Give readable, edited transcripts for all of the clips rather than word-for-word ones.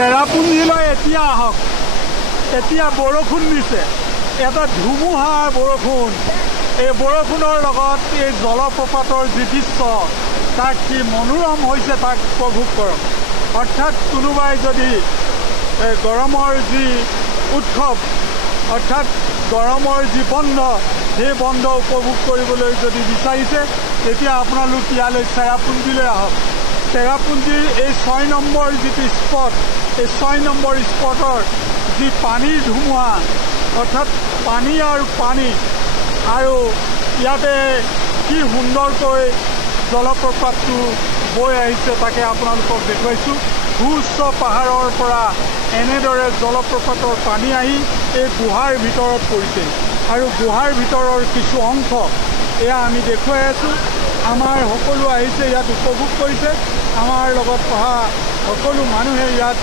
চেৰাপুঞ্জীলৈ এতিয়া আহক। এতিয়া বৰষুণ দিছে, এটা ধুমুহাৰ বৰষুণ। এই বৰষুণৰ লগত এই জলপ্ৰপাতৰ যি দৃশ্য, তাক কি মনোৰম হৈছে তাক উপভোগ কৰক। অৰ্থাৎ কোনোবাই যদি গৰমৰ যি উৎসৱ, অৰ্থাৎ গৰমৰ যি বন্ধ, সেই বন্ধ উপভোগ কৰিবলৈ যদি বিচাৰিছে, তেতিয়া আপোনালোক ইয়ালৈ চেৰাপুঞ্জীলৈ আহক। চেৰাপুঞ্জীৰ এই 6 নম্বৰ যিটো স্পট, এই 6 নম্বৰ স্পটৰ যি পানীৰ ধুমুহা, অৰ্থাৎ পানী আৰু পানী, আৰু ইয়াতে কি সুন্দৰকৈ জলপ্ৰপাতটো বৈ আহিছে তাকে আপোনালোকক দেখুৱাইছোঁ। সুউচ্চ পাহাৰৰ পৰা এনেদৰে জলপ্ৰপাতৰ পানী আহি এই গুহাৰ ভিতৰত পৰিছে, আৰু গুহাৰ ভিতৰৰ কিছু অংশ এয়া আমি দেখুৱাই আছোঁ। আমাৰ সকলো আহিছে, ইয়াত উপভোগ কৰিছে। আমাৰ লগত অহা সকলো মানুহে ইয়াত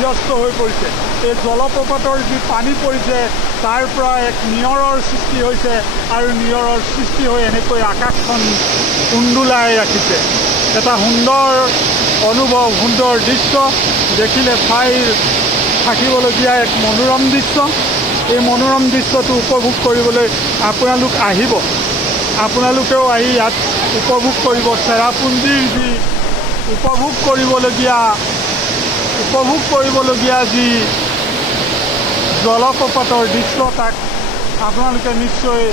ব্যস্ত হৈ পৰিছে। এই জলপ্ৰপাতৰ যি পানী পৰিছে, তাৰ পৰা এক নিয়ৰৰ সৃষ্টি হৈছে, আৰু নিয়ৰৰ সৃষ্টি হৈ এনেকৈ আকাশখন উন্দোলাই ৰাখিছে। এটা সুন্দৰ অনুভৱ, সুন্দৰ দৃশ্য, দেখিলে চাই থাকিবলগীয়া এক মনোৰম দৃশ্য। এই মনোৰম দৃশ্যটো উপভোগ কৰিবলৈ আপোনালোক আহিব। আপোনালোকেও আহি ইয়াত উপভোগ কৰিব। চেৰাপুঞ্জীৰ যি উপভোগ কৰিবলগীয়া যি জলপ্ৰপাতৰ দৃশ্য, তাক আপোনালোকে নিশ্চয়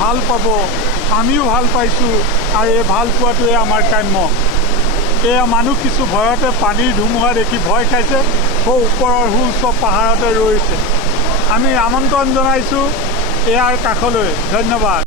ভাল পাব। আমিও ভাল পাইছোঁ, আৰু এই ভাল পোৱাটোৱে আমাৰ কাম্য। এয়া মানুহ কিছু ভয়তে পানীৰ ধুমুহা দেখি ভয় খাইছে, ওপৰৰ সুউচ্চ পাহাৰতে ৰৈছে। আমি আমন্ত্ৰণ জনাইছোঁ ইয়াৰ কাষলৈ। ধন্যবাদ।